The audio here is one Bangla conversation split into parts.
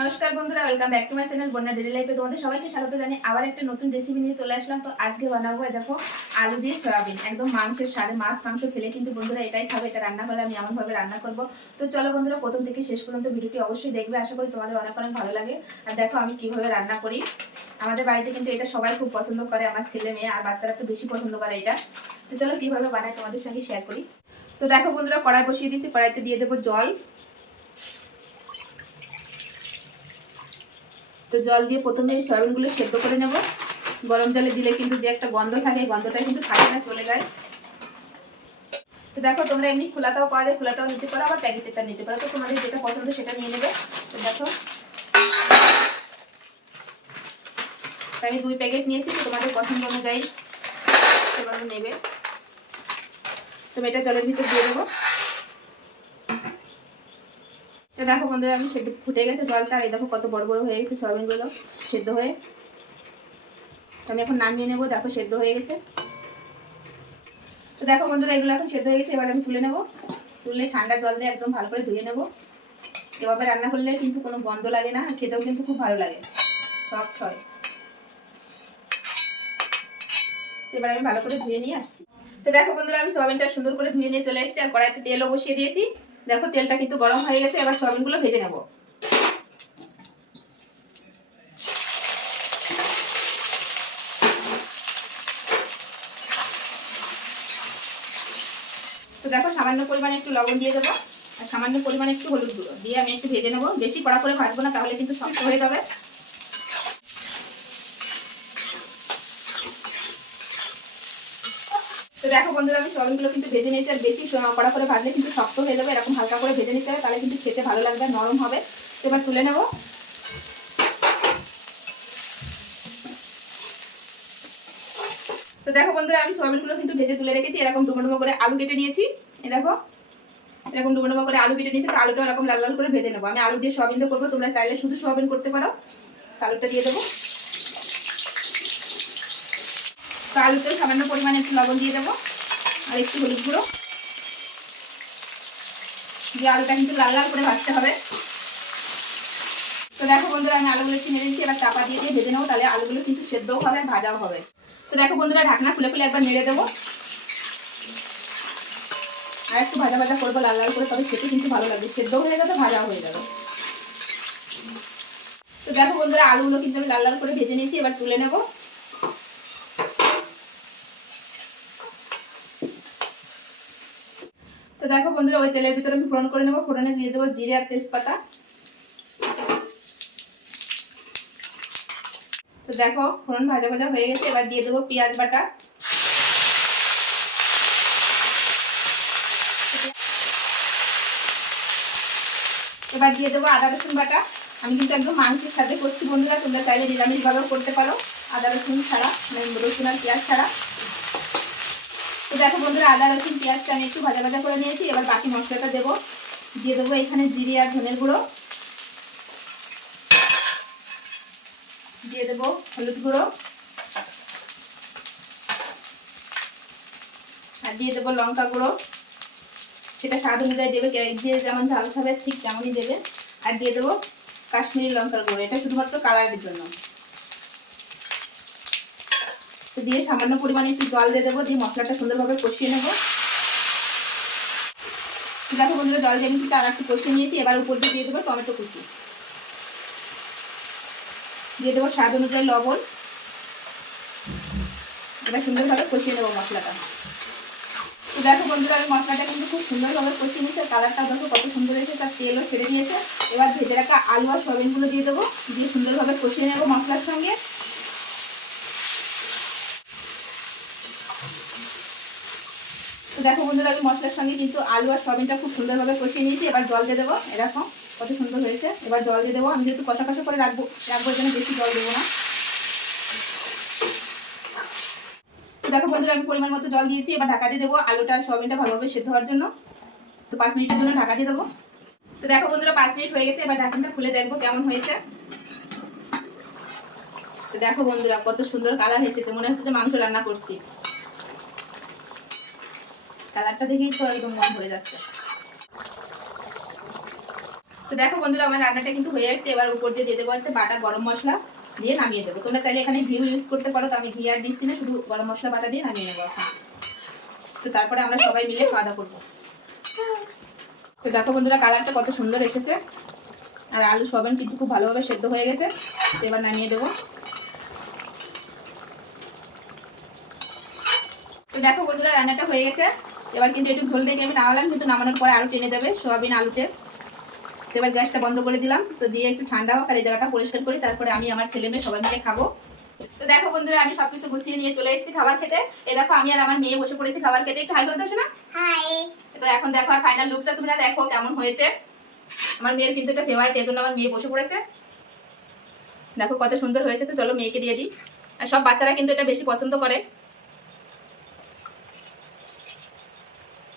নমস্কার বন্ধুরা welcome back to my channel Bonya daily লাইফে তোমাদের সবাইকে স্বাগত জানি আবার একটা নতুন রেসিপি নিয়ে চলে আসলাম। তো আজকে বানাবো দেখো, আলু দিয়ে সয়াবিন, একদম মাংসের সাথে মাছ, মাংস ফেলে কিন্তু বন্ধুরা এটাই খাবে, এটা রান্না করলে আমি এমনভাবে রান্না করব। তো চলো বন্ধুরা, প্রথম থেকে শেষ পর্যন্ত ভিডিওটি অবশ্যই দেখবে, আশা করি তোমাদের অনেক অনেক ভালো লাগে। আর দেখো আমি কীভাবে রান্না করি। আমাদের বাড়িতে কিন্তু এটা সবাই খুব পছন্দ করে, আমার ছেলে মেয়ে আর বাচ্চারা তো বেশি পছন্দ করে এটা। তো চলো কীভাবে বানাই তোমাদের সঙ্গে শেয়ার করি। তো দেখো বন্ধুরা, কড়াই বসিয়ে দিয়েছি, কড়াইতে দিয়ে দেবো জল। তো জল দিয়ে প্রথমে এই সয়াবিনগুলো সেদ্ধ করে নেব। গরম জলে দিলে কিন্তু যে একটা গন্ধ থাকে, এই গন্ধটা কিন্তু থাকে না, চলে যায়। তো দেখো, তোমরা এমনি খোলাতাও পাওয়া যায় খোলাতাও নিতে পারো, আবার প্যাকেটেরটা নিতে পারো। তো তোমাদের যেটা পছন্দ সেটা নিয়ে নেবে। তো দেখো। আমি দুই প্যাকেট নিয়েছি, তো তোমাদের পছন্দ অনুযায়ী তোমরা নেবে। তো এটা জলের ভিতর দিয়ে দেবো। তো দেখো বন্ধুরা, আমি সেদ্ধ ফুটে গেছে জলটা। এই দেখো কত বড় বড় হয়ে গেছে সয়াবিনগুলো, সেদ্ধ হয়ে। আমি এখন নামিয়ে নেব, দেখো সেদ্ধ হয়ে গেছে। তো দেখো বন্ধুরা, এগুলো এখন সেদ্ধ হয়ে গেছে, এবার আমি তুলে নেব। তুললে ঠান্ডা জল দিয়ে একদম ভালো করে ধুয়ে নেব। এভাবে রান্না করলে কিন্তু কোনো গন্ধ লাগে না খেতেও কিন্তু খুব ভালো লাগে। সফট হয়। এবার আমি ভালো করে ধুয়ে নিয়ে আসছি। তো দেখো বন্ধুরা, আমি সয়াবিনটা সুন্দর করে ধুয়ে নিয়ে চলে এসেছি, আর কড়াইতে তেলও বসিয়ে দিয়েছি। দেখো, তেলটা কিন্তু গরম হয়ে গেছে, এবার সোয়াবিনগুলো ভেজে নেব। তো দেখো, সামান্য পরিমাণে একটু লবণ দিয়ে দেবো, আর সামান্য পরিমাণে একটু হলুদ গুঁড়ো দিয়ে আমি একটু ভেজে নেব। বেশি কড়া করে ভাজবো না, তাহলে কিন্তু শক্ত হয়ে যাবে। তো দেখো বন্ধুরা, আমি সয়াবিনগুলো কিন্তু ভেজে নিয়েছি, আর বেশি কড়া করে ভাজলে কিন্তু শক্ত হয়ে যাবে, এরকম হালকা করে ভেজে নিতে হবে, তাহলে কিন্তু খেতে ভালো লাগবে, নরম হবে। তো এবার তুলে নেব। তো দেখো বন্ধুরা, আমি সয়াবিনগুলো কিন্তু ভেজে তুলে রেখেছি, এরকম ডুমো ডুমো করে আলু কেটে নিয়েছি, এই দেখো। এরকম ডুমো ডুমো করে আলু কেটে নিয়েছি, তো আলুটা এরকম লাল লাল করে ভেজে নেব। আমি আলু দিয়ে সয়াবিন করব, তোমরা চাইলে শুধু সয়াবিন করতে পারো। আলুটা দিয়ে দেবো। তো আলুতে সামান্য পরিমাণে একটু লবণ দিয়ে দেবো আর একটু হলুদ গুঁড়ো। দিয়ে আলুটা কিন্তু লাল লাল করে ভাজতে হবে। তো দেখো বন্ধুরা, আমি আলুগুলো একটু দিচ্ছি এবার চাপা দিয়ে দিয়ে ভেজে নেব, তাহলে আলুগুলো কিন্তু সেদ্ধও হবে ভাজাও হবে। তো দেখো বন্ধুরা, ঢাকনা খুলে খুলে একবার নেড়ে দেবো। আর একটু ভাজা ভাজা করব, লাল লাল করে, তবে খেতে কিন্তু ভালো লাগবে। সেদ্ধও হয়ে যাবে, ভাজাও হয়ে যাবে। তো দেখো বন্ধুরা, আলুগুলো কিন্তু আমি লাল লাল করে ভেজে নিয়েছি, এবার তুলে নেব। তো দেখো বন্ধুরা, ওই তেলের ভিতরে আমি ফোড়ন করে নেব। ফোড়নে দিয়ে দেবো জিরে আর তেজপাতা। তো দেখো, ফোড়ন ভাজা ভাজা হয়ে গেছে। এবার দিয়ে দেবো পেঁয়াজ বাটা। এবার দিয়ে দেবো আদা রসুন বাটা। আমি কিন্তু একদম মাংসের সাথে করছি বন্ধুরা, তোমরা চাইলে নিরামিষভাবেও করতে পারো। আদা রসুন ছাড়া মানে রসুন আর পেঁয়াজ ছাড়া। তো দেখো বন্ধুরা, আদা, রসুন পেঁয়াজটা আমি একটু ভাজা ভাজা করে নিয়েছি। এবার বাকি মশলাটা দেবো। দিয়ে দেবো এখানে জিরে আর ধনের গুঁড়ো। দিয়ে দেবো হলুদ গুঁড়ো। আর দিয়ে দেবো লঙ্কা গুঁড়ো। সেটা স্বাদ অনুযায়ী দেবে। যে যেমন ঝাল খাবে, ঠিক তেমনই দেবে। আর দিয়ে দেবো কাশ্মীরি লঙ্কার গুঁড়ো। এটা শুধুমাত্র কালারের জন্য। তো দিয়ে সামান্য পরিমাণে একটু জল দিয়ে দেবো, দিয়ে মশলাটা সুন্দরভাবে কষিয়ে নেব। দেখো বন্ধুরা, জল দিয়ে আর একটু কষিয়ে নিয়েছি, এবার উপর দিয়ে দিয়ে দেবো টমেটো কুচি। দিয়ে দেবো স্বাদ অনুযায়ী লবণ। এবার সুন্দরভাবে কষিয়ে নেব মশলাটা। দেখো বন্ধুরা, আমি মশলাটা কিন্তু খুব সুন্দরভাবে কষিয়ে নিয়েছে কালারটা দেখো কত সুন্দর হয়েছে, তার তেলও ছেড়ে দিয়েছে। এবার ভেজে রাখা আলু আর সয়াবিনগুলো দিয়ে দেবো, দিয়ে সুন্দরভাবে কষিয়ে নেব মশলার সঙ্গে। দেখো বন্ধুরা, আমি মশলার সঙ্গে কিন্তু আলু আর সয়াবিনটা খুব সুন্দরভাবে কষিয়ে নিয়েছি। এবার জল দিয়ে দেবো। এরকম কত সুন্দর হয়েছে। এবার জল দিয়ে দেবো। আমি যেহেতু কষা কষা করে রাখব রাখব জন্য বেশি জল দেবো না। দেখো বন্ধুরা, আমি পরিমাণ মতো জল দিয়েছি। এবার ঢাকা দিয়ে দেবো আলুটা আর সয়াবিনটা ভালোভাবে সেদ্ধ হওয়ার জন্য। তো পাঁচ মিনিটের জন্য ঢাকা দিয়ে দেবো। তো দেখো বন্ধুরা, পাঁচ মিনিট হয়ে গেছে। এবার ঢাকনটা খুলে দেখব কেমন হয়েছে। তো দেখো বন্ধুরা, কত সুন্দর কালার এসেছে। মনে হচ্ছে যে মাংস রান্না করছি। কালারটা দেখেই তো একদম মন ভরে যাচ্ছে। তো দেখো বন্ধুরা, আমার রান্নাটা কিন্তু হয়ে আসছে। এবার উপর দিয়ে দিয়ে দেবো হচ্ছে বাটা গরম মশলা দিয়ে নামিয়ে দেবো। তোমরা চাইলে এখানে ঘিউ ইউজ করতে পারো, তো আমি ঘি আর দিচ্ছি না, শুধু গরম মশলা বাটা দিয়ে নামিয়ে নেব তো তারপরে আমরা সবাই মিলে খাওয়া দাওয়া করব। তো দেখো বন্ধুরা, কালারটা কত সুন্দর এসেছে। আর আলু সবেন কিন্তু খুব ভালোভাবে সেদ্ধ হয়ে গেছে। তো এবার নামিয়ে দেবো। তো দেখো বন্ধুরা, রান্নাটা হয়ে গেছে। এবার কিন্তু একটু ঝোল দেখে আমি নামালাম কিন্তু নামানোর পরে আলু টেনে যাবে সোয়াবিন আলুতে। তো এবার গ্যাসটা বন্ধ করে দিলাম তো দিয়ে একটু ঠান্ডা হোক আর এই জায়গাটা পরিষ্কার করি তারপরে আমি আমার ছেলে মেয়ে সবাই মিলে খাব। তো দেখো বন্ধুরা আমি সবকিছু গুছিয়ে নিয়ে চলে এসেছি খাবার খেতে। এই দেখো আমি আর আমার মেয়ে বসে পড়েছি খাবার খেতে। একটু হাই করে দাও শোনা হাই তো এখন দেখো আর ফাইনাল লুকটা তোমরা দেখো কেমন হয়েছে। আমার মেয়ের কিন্তু একটা ফেভারিট এজন্য আমার মেয়ে বসে পড়েছে। দেখো কত সুন্দর হয়েছে তো চলো মেয়েকে দিয়ে দিই। আর সব বাচ্চারা কিন্তু এটা বেশি পছন্দ করে।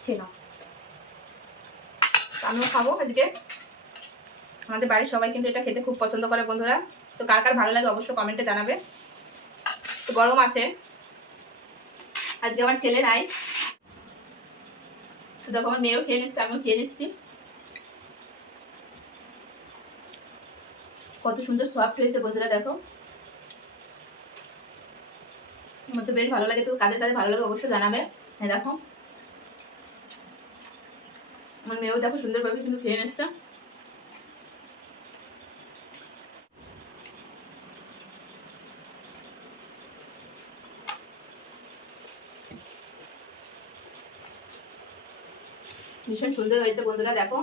খেয়ে নাও। আমিও খাব আজকে। আমাদের বাড়ির সবাই কিন্তু এটা খেতে খুব পছন্দ করে বন্ধুরা। তো কার কার ভালো লাগে অবশ্যই কমেন্টে জানাবে। তো গরম আছে। আজকে আমার ছেলে নাই। তো দেখো আমার মেয়েও খেয়ে নিচ্ছে, আমিও খেয়ে নিচ্ছি। কত সুন্দর সফট হয়েছে বন্ধুরা, দেখো। আমার তো বেশ ভালো লাগে, তো কাদের কাদের ভালো লাগে অবশ্যই জানাবে। হ্যাঁ দেখো। আমার মেয়েও দেখো সুন্দরভাবে কিন্তু খেয়ে নিচ্ছে ভীষণ সুন্দর হয়েছে, বন্ধুরা, দেখো।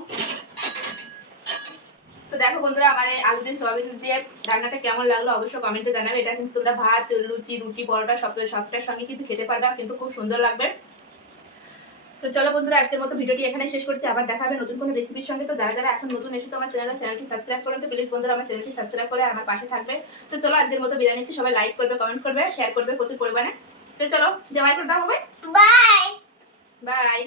তো দেখো, বন্ধুরা, আমার এই আলু দিয়ে সোয়াবিন দিয়ে রান্নাটা কেমন লাগল অবশ্যই কমেন্টে জানাবে। এটা কিন্তু তোমরা ভাত, লুচি, রুটি, পরোটা, সব সবটার সঙ্গে কিন্তু খেতে পারবে, কিন্তু খুব সুন্দর লাগবে। তো চলো বন্ধুরা আজকের মতো ভিডিওটি এখানে শেষ করছি। আবার দেখা হবে নতুন কোনো রেসিপির সঙ্গে। তো যারা যারা এখন নতুন এসেছে আমার চ্যানেল চ্যানেলটি সাবস্ক্রাইব করুন তো প্লিজ বন্ধুরা আমার চ্যানেলটি সাবস্ক্রাইব করে আমার পাশে থাকবে। তো চলো আজকের মতো বিদায় নিচ্ছি। সবাই লাইক করবে কমেন্ট করবে শেয়ার করবে প্রচুর পরিমাণে। তো চলো দেওয়াই করতে দাও হবে বাই বাই